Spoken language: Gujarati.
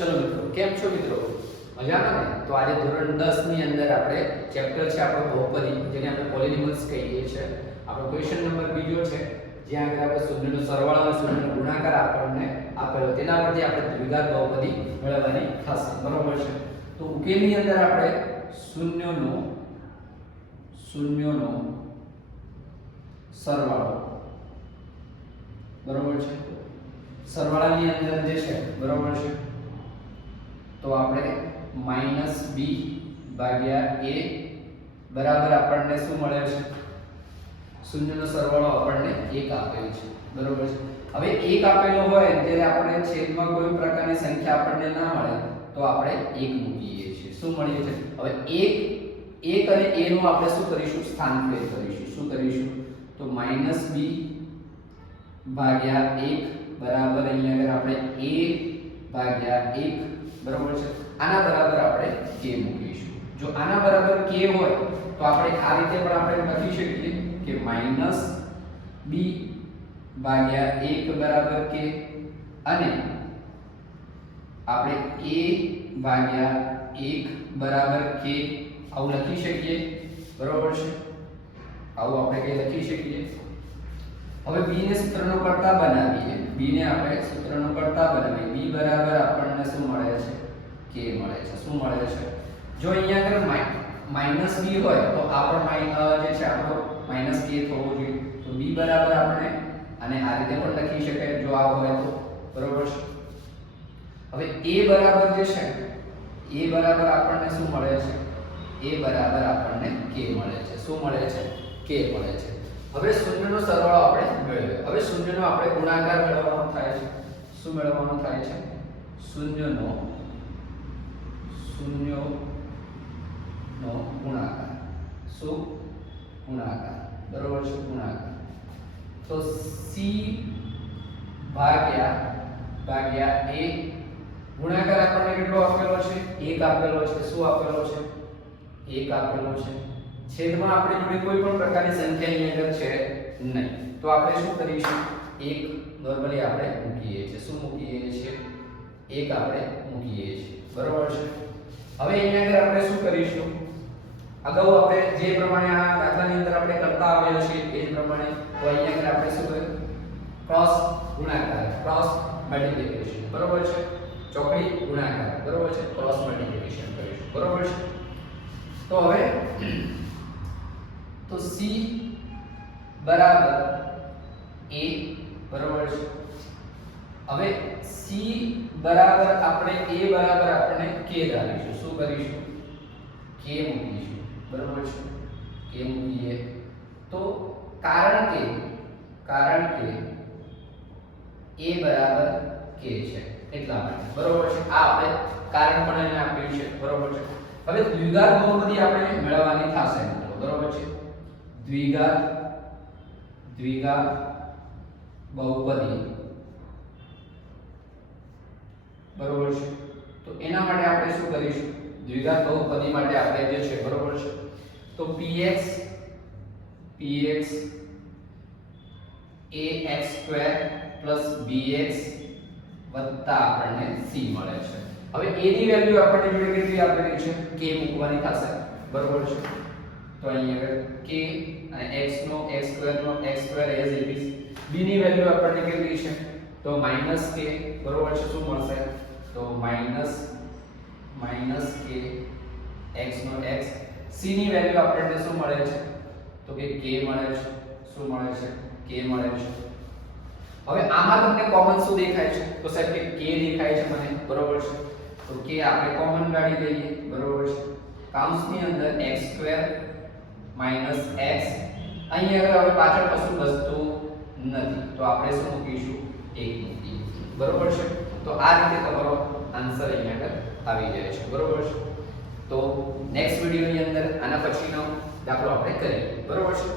ચલો મિત્રો, કેમ છો મિત્રો? મજામાં ને? તો આજે ધોરણ 10 ની અંદર આપણે ચેપ્ટર છે આપણો બહુપદી, જેને આપણે પોલિનોમિયલ્સ કહીએ છીએ. આપણો ક્વેશ્ચન નંબર બીજો છે, જ્યાં આગળ આપણે શૂન્યનો સરવાળો અને શૂન્યનો ગુણાકાર આપણને આપેલો, તેના પરથી આપણે દ્વિઘાત બહુપદી મેળવવાની થશે. બરોબર છે? તો ઉકેલની અંદર આપણે શૂન્યનો સરવાળો, બરોબર છે, સરવાળાની અંદર જે છે, બરોબર છે, તો આપણે -b ભાગ્યા a બરાબર આપણને શું મળે છે? શૂન્યનો સરવાળો આપણને 1 આપેલ છે. બરોબર છે? હવે 1 આપેલો હોય ત્યારે આપણે છેદમાં કોઈ પ્રકારની સંખ્યા આપણને ના મળે તો આપણે 1 મૂકીએ છીએ. શું મળીએ છે? હવે 1 અને a નું આપણે શું કરીશું? સ્થાનફેર કરીશું. શું કરીશું? તો -b ભાગ્યા 1 બરાબર અહીંયા આગળ આપણે a ભાગ્યા 1, બરોબર છે, આના બરાબર આપણે k મૂકીશું. જો આના બરાબર k હોય તો આપણે આ રીતે પણ આપણે લખી શકીએ કે -b ભાગ્યા 1 બરાબર k અને આપણે a ભાગ્યા 1 બરાબર k આવું લખી શકીએ. બરોબર છે? આવું આપણે કે લખી શકીએ. હવે b ને સૂત્રનો કર્તા બનાવીએ. b ને આપણે સૂત્રનો કર્તા બનાવીએ. b બરાબર આપણને શું મળે છે? k મળે છે. શું મળે છે? જો અહીંયા આગળ -b હોય તો આ પણ જે છે આપણો -k થવો જોઈએ. તો b બરાબર આપણે અને આ રીતે પણ લખી શકાય જો આ હોય તો. બરોબર છે? હવે a બરાબર જે છે, a બરાબર આપણને શું મળે છે? a બરાબર આપણને k મળે છે. શું મળે છે? k મળે છે. હવે શૂન્યનો સરવાળો આપણે મેળવ્યો. હવે શૂન્યનો આપણે ગુણાકાર મેળવવાનો થાય છે. શું મેળવવાનો થાય છે? શૂન્યનો ગુણાકાર. શું? ગુણાકાર. બરોબર છે? ગુણાકાર. તો c ભાગ્યા a ગુણાકાર આપણને કેટલો આપેલો છે? 1 આપેલો છે. શું આપેલો છે? 1 આપેલો છે. છેદમાં આપણી જોડે કોઈ પણ પ્રકારની સંખ્યા અહીં આગળ છે નહીં, તો આપણે શું કરીશું? 1 નોર્મલી આપણે મૂકીએ છીએ. શું મૂકીએ છીએ? 1 આપણે મૂકીએ છીએ. બરોબર છે? હવે અહીંયા આગળ આપણે શું કરીશું? અગાઉ આપણે જે પ્રમાણે આ દાખલાની અંદર આપણે કરતા આવ્યા છીએ એ જ પ્રમાણે તો અહીંયા આગળ આપણે શું કરીશું? ક્રોસ ગુણાકાર, ક્રોસ મલ્ટીપ્લિકેશન. બરોબર છે? ચોકડી ગુણાકાર. બરોબર છે? ક્રોસ મલ્ટીપ્લિકેશન કરીશું. બરોબર છે? તો હવે તો c બરાબર a, બરોબર છે. હવે c બરાબર આપણે a બરાબર આપણે k ધારીશું. શું કરીશું? k મૂકીશું. બરોબર છે? k મૂકીએ તો કારણ કે a બરાબર k છે એટલા માટે. બરોબર છે? આ આપણે કારણ પણ એને આપ્યું છે. બરોબર છે? હવે દ્વિઘાત બહુપદી આપણે મેળવવાની થશે મિત્રો. બરોબર છે? દ્વિઘાત બહુપદી. બરોબર છે? તો એના માટે આપણે શું કરીશું? દ્વિઘાત બહુપદી માટે આપણે જે છે, બરોબર છે, તો px ax² bx વત્તા આપણને c મળે છે. હવે a ની વેલ્યુ આપણને જોડે કેટલી આપેલી છે? k મૂકવાની થશે. બરોબર છે? તો અહીંયા આગળ k અને x નો x² નો x² as it is. b ની વેલ્યુ આપણને કેટલી છે? તો -k. બરોબર છે? શું મળશે? તો -k x નો x. c ની વેલ્યુ આપણને શું મળે છે? તો કે k મળે છે. શું મળે છે? k મળે છે. હવે આમાં તમને કોમન શું દેખાય છે? તો સાહેબ કે k દેખાય છે મને. બરોબર છે? તો k આપણે કોમન કાઢી લઈએ. બરોબર છે? કૌંસની અંદર x² x. અહીં આગળ હવે પાછળ કશું વસ્તુ નથી તો આપણે શું મૂકીશું? 1 મૂકીએ. બરોબર છે? તો આ રીતે તમારો આન્સર અહીં આગળ આવી જાય છે. બરોબર છે? તો નેક્સ્ટ વિડિયોની અંદર આના પછીનો દાખલો આપણે કરીએ. બરોબર છે?